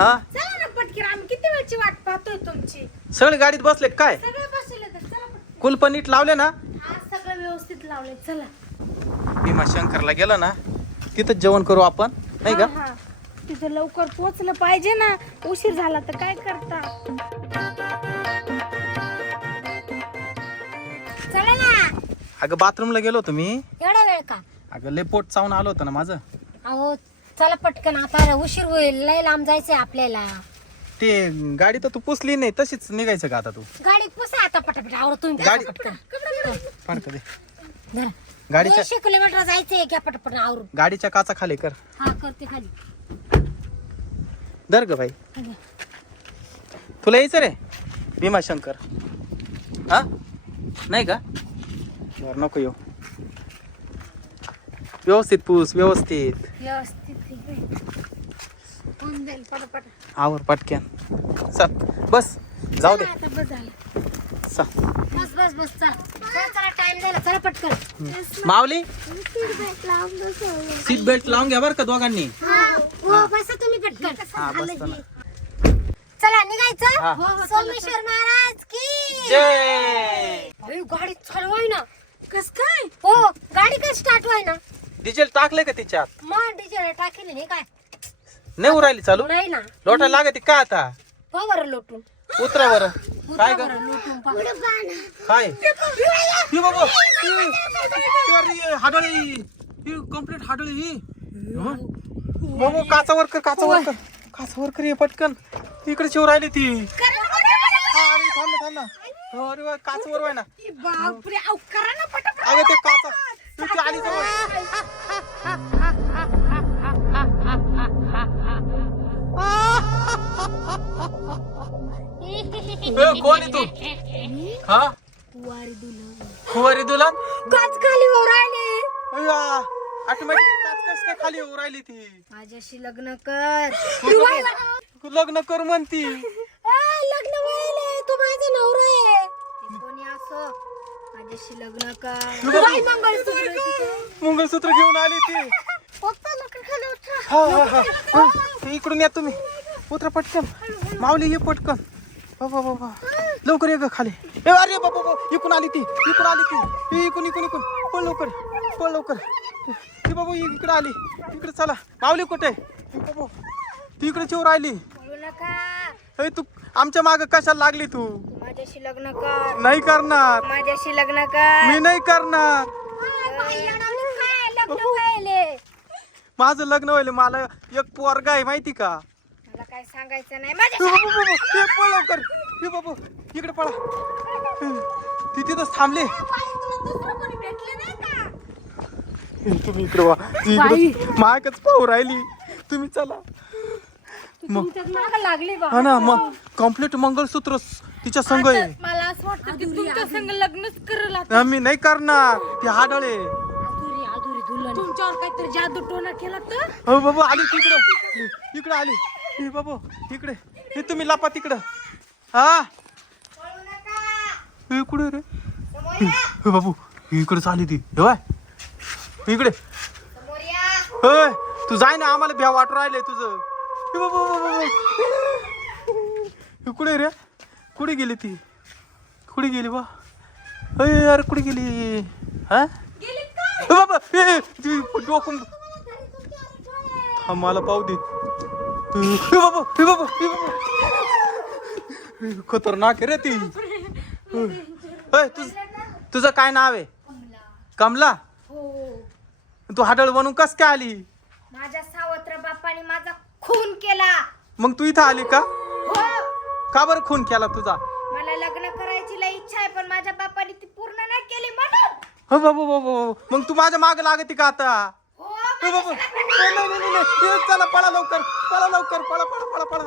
हा? चला ना पटकीर आम्ही किती वेळची वाट पाहतोय तुमची? सगळे गाडीत बसले काय? सगळे बसले तर चला पटकन. कुलप नीट लावले ना? हा सगळं व्यवस्थित लावले चला. भीमाशंकरला गेलो ना तिथं जेवण करू आपण नाही का? हा, हा. तिथं लवकर पोहोचलं पाहिजे ना. उशीर झाला तर काय करता? चला ना. अगं बाथरूमला गेलो होतो मी. एवढा वेळ का? अगं लय पोट चावून आलो होतं ना माझं. अहो चला पटकन आता उशीर होईल लय लांब जायचंय आपल्याला. ते गाडी तर तू पुसली नाही तशीच निघायचं का आता तू? गाडी पुसा आता पटापट आवड तुम्ही गाडी- पटकन. फाडक दे धरा. गाडीच्या दोनशे किलोमीटर जायचंय घ्या पटापट आवरून. गाडीच्या काचा खाली कर. हा करते खाली. दर ग भाई घ्या. तुला यायचं रे? भीमाशंकर. हा? नाही का? बरं नको येऊ. व्यवस्थित पूस व्यवस्थित. आवर पटक्यान. चल बस. जाऊ दे. आता बस झालं. चल. बस बस बस चला. चला चला टाइम झाला. चला पटकन. माऊली? सीट बेल्ट लावून घ्या बरं का दोघांनी. हो बसा तुम्ही पटकन. हा बसतो ना. चला निघायचं? हा. हो, सोमेश्वर महाराज की. जय! अरे, गाडी चालवाय ना. कस काय? हो गाडी काय स्टार्ट व्हाय ना डिझेल टाकले का तिच्यात? मग डिझेल टाकेल नाही काय? नाही उरायली चालू? नाही ना. लोटा लागत का आता? पहा बरं लोटून. उतरा बरं. काय ग? लोटून. काय? हे बाबा. हाडळी. ही कंप्लीट हाडळी ही? बाबा काचावर कर काचावर कर काचावर कर हे पटकन. इकडे शिव राहिली ती. हा, अरे थांब ना थांब ना. अरे वा, काचावर वाय ना बापरे अहो करा ना पटापट. अगं ते काचा हे ती आली जवळ ए, कोण आहे तू? हा? कुवारी दुल्हन? काच खाली हो राहिले. ऑटोमॅटिक काच कस काय खाली येऊ राहिली ती? माझ्याशी लग्न कर. तू लग्न कर म्हणती ए, लग्न व्हायले तू माझा नवरा आहे ते कोणी असो माझ्याशी लग्न हे बघ, मंगळसूत्र घेऊन आली ती. पप्पा लग्न खाली उठा. हा हा हा. हा. हे इकडून या तुम्ही. उतरा पटकन. माऊली ये पटकन. बाबा बाबा लवकर ये ग खाली. ए अरे बाबा बाबा इकडून आली ती. इकडून आली ती. ए, इकडून इकडून इकडून. पळ लवकर पळ लवकर. ती बाबू इकडे आली. इकडे चला. माऊली कुठे ए, बाबू ती इकडे चिवर नका. ए तू आमच्या माग कशाला लागली तू तू? माझ्याशी लग्न कर. नाही करणार. माझ्याशी लग्न कर. मी नाही करणार. लग्न व्हायले माझं लग्न होईल मला एक पोरगा आहे माहिती का? मला काय सांगायचं नाही. माझ्या बाबू, बाबू, ए, पळ लवकर. ए बाबू इकडे पळा. ए, ती तिथंच थांबली. ए, तुम्ही इकडे वा. ती इकडे मागच पाहू राहिली. तुम्ही चला. मग माग लागली बा. हा ना मग कंप्लीट मंगळसूत्र स- तिच्या संग आहे मला असं वाटतं की तुमच्या संग लग्नच. हा, मी नाही करणार. ती हाडळे अधुरी अधुरी दुल्हन. तुमच्यावर काहीतरी जादू टोना केला तर? हो बाबू आली तिकडं इकडे. आली. ए बाबू इकडे. हे तुम्ही लपा तिकडं. हा? हे कुठे रे? हे बाबू इकडे चाली ती. हे बाय इकडे. होय तू जाय ना आम्हाला भ्या वाटू राहिले तुझं. हे बाबू बाबू, बाबू. हे कुठे रे? कुठे गेली ती? कुठे गेली बा? अय यार कुठे गेली? हा? बाबा डोकून हा मला पाहू दे. बाबा बाबा खतरनाक रे ती. तुझ तुझं काय नाव आहे? कमला. तू हाडळ बनून कस काय आली? माझ्या सावत्र बापाने माझा खून केला. मग तू इथं आली का? का बरं खून केला तुझा? मला लग्न करायची लई इच्छा आहे पण माझ्या बापाने ती पूर्ण नाही केली म्हणून. हो बाबू बाबू बाबू. मग तू माझ्या माग लागती का आता? हो बाबू नाही नाही नाही, चला पळा लवकर. पळा लवकर पळा पळा पळा पळा.